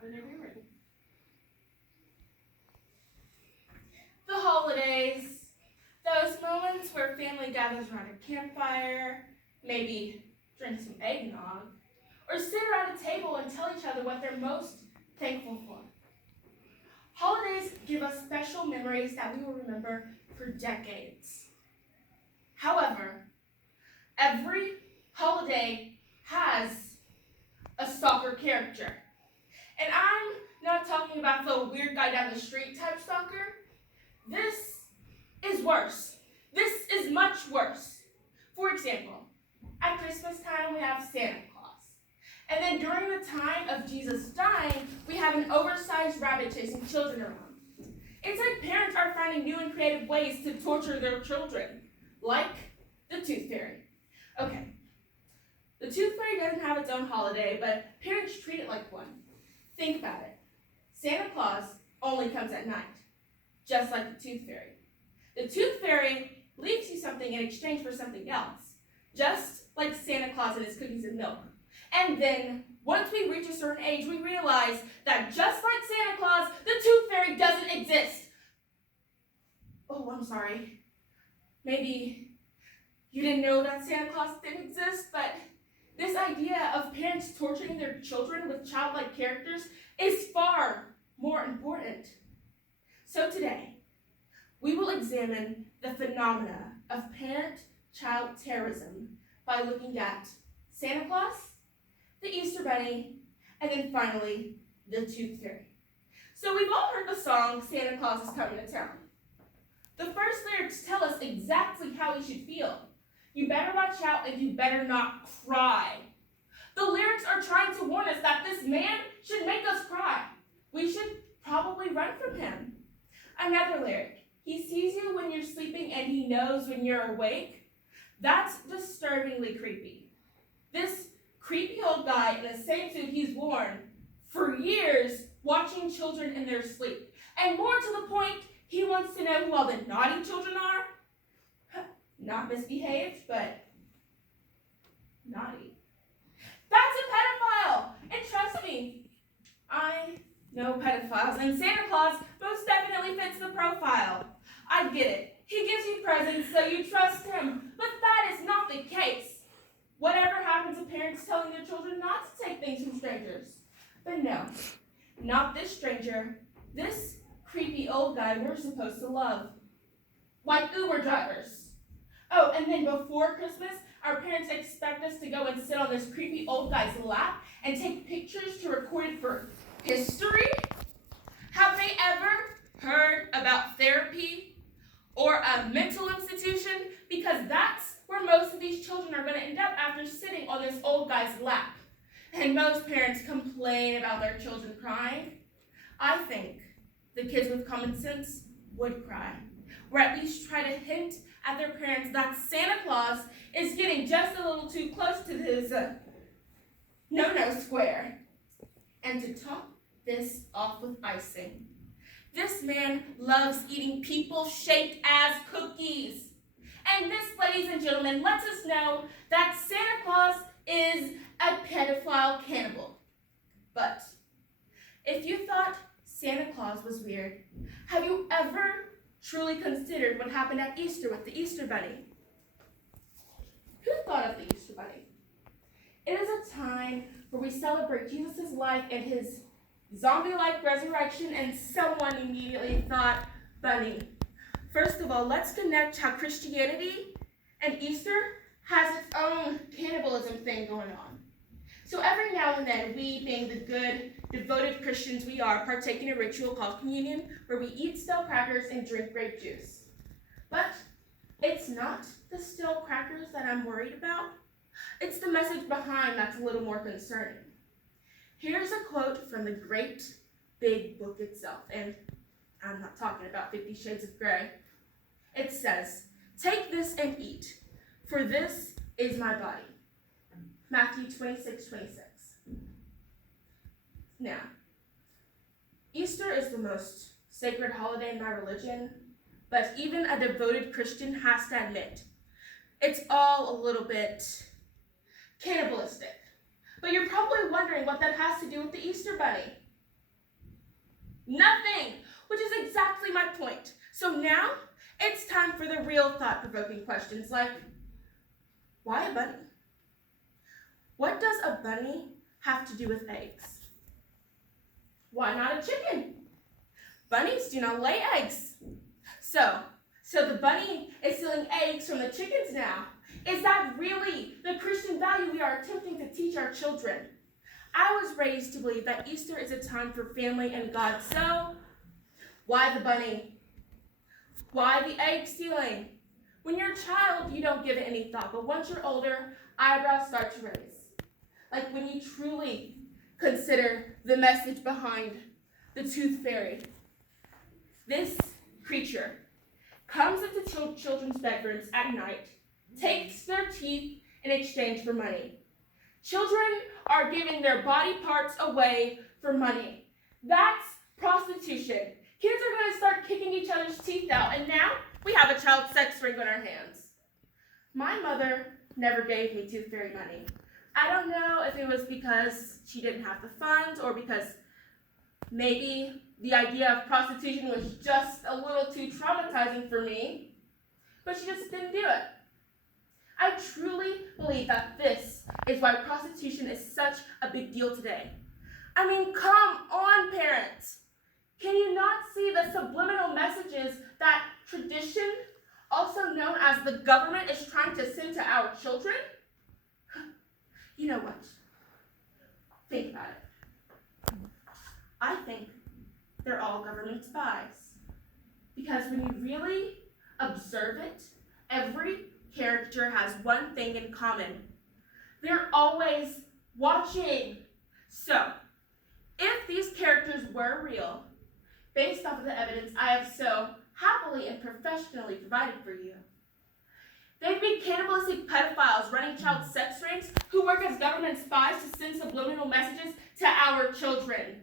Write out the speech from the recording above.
whenever you're ready. The holidays, those moments where family gathers around a campfire, maybe drink some eggnog, or sit around a table and tell each other what they're most thankful for. Holidays give us special memories that we will remember for decades. However, every holiday has a stalker character. And I'm not talking about the weird guy down the street type stalker. This is worse. This is much worse. For example, at Christmas time we have Santa Claus. And then during the time of Jesus dying, we have an oversized rabbit chasing children around. It's like parents are finding new and creative ways to torture their children, like the Tooth Fairy. Okay, the Tooth Fairy doesn't have its own holiday, but parents treat it like one. Think about it. Santa Claus only comes at night, just like the Tooth Fairy. The Tooth Fairy leaves you something in exchange for something else, just like Santa Claus and his cookies and milk. And then, once we reach a certain age, we realize that just like Santa Claus, the Tooth Fairy doesn't exist. Oh, I'm sorry. Maybe you didn't know that Santa Claus didn't exist, but this idea of parents torturing their children with childlike characters is far more important. So today, we will examine the phenomena of parent-child terrorism by looking at Santa Claus, the Easter Bunny, and then finally, the Tooth Fairy. So we've all heard the song, Santa Claus is Coming to Town. The first lyrics tell us exactly how we should feel. You better watch out and you better not cry. The lyrics are trying to warn us that this man should make us cry. We should probably run from him. Another lyric, he sees you when you're sleeping and he knows when you're awake. That's disturbingly creepy. This creepy old guy in the same suit he's worn for years watching children in their sleep. And more to the point, he wants to know who all the naughty children are. Not misbehaved, but naughty. That's a pedophile! And trust me, I know pedophiles, and Santa Claus most definitely fits the profile. I get it. He gives you presents so you trust him, but that is not the case. Whatever happens to parents telling their children not to take things from strangers? But no, not this stranger. This creepy old guy we're supposed to love. Like Uber drivers. Oh, and then before Christmas, our parents expect us to go and sit on this creepy old guy's lap and take pictures to record it for history? Have they ever heard about therapy or a mental institution? Because that's where most of these children are going to end up after sitting on this old guy's lap. And most parents complain about their children crying. I think the kids with common sense would cry, or at least try to hint at their parents that Santa Claus is getting just a little too close to his no-no square. And to top this off with icing, this man loves eating people shaped as cookies. And this, ladies and gentlemen, lets us know that Santa Claus is a pedophile cannibal. But if you thought Santa Claus was weird, have you ever truly considered what happened at Easter with the Easter Bunny? Who thought of the Easter Bunny? It is a time where we celebrate Jesus' life and his zombie-like resurrection, and someone immediately thought, bunny. First of all, let's connect how Christianity and Easter has its own cannibalism thing going on. So every now and then, we, being the good, devoted Christians we are, partake in a ritual called communion, where we eat stale crackers and drink grape juice. But it's not the stale crackers that I'm worried about. It's the message behind that's a little more concerning. Here's a quote from the great big book itself, and I'm not talking about 50 Shades of Grey. It says, "Take this and eat, for this is my body." Matthew 26:26. Now, Easter is the most sacred holiday in my religion, but even a devoted Christian has to admit, it's all a little bit cannibalistic. But you're probably wondering what that has to do with the Easter Bunny. Nothing, which is exactly my point. So now, it's time for the real thought-provoking questions like, why a bunny? What does a bunny have to do with eggs? Why not a chicken? Bunnies do not lay eggs. So the bunny is stealing eggs from the chickens now. Is that really the Christian value we are attempting to teach our children? I was raised to believe that Easter is a time for family and God, so why the bunny? Why the egg stealing? When you're a child, you don't give it any thought, but once you're older, eyebrows start to raise. Like when you truly consider the message behind the tooth fairy. This creature comes into children's bedrooms at night, takes their teeth in exchange for money. Children are giving their body parts away for money. That's prostitution. Kids are going to start kicking each other's teeth out, and now we have a child sex ring on our hands. My mother never gave me tooth fairy money. I don't know if it was because she didn't have the funds or because maybe the idea of prostitution was just a little too traumatizing for me, but she just didn't do it. I truly believe that this is why prostitution is such a big deal today. I mean, come on, parents. Can you not see the subliminal messages that tradition, also known as the government, is trying to send to our children? You know what? Think about it. I think they're all government spies. Because when you really observe it, every character has one thing in common. They're always watching. So, if these characters were real, based off of the evidence I have so happily and professionally provided for you, they'd be cannibalistic pedophiles running child sex rings who work as government spies to send subliminal messages to our children.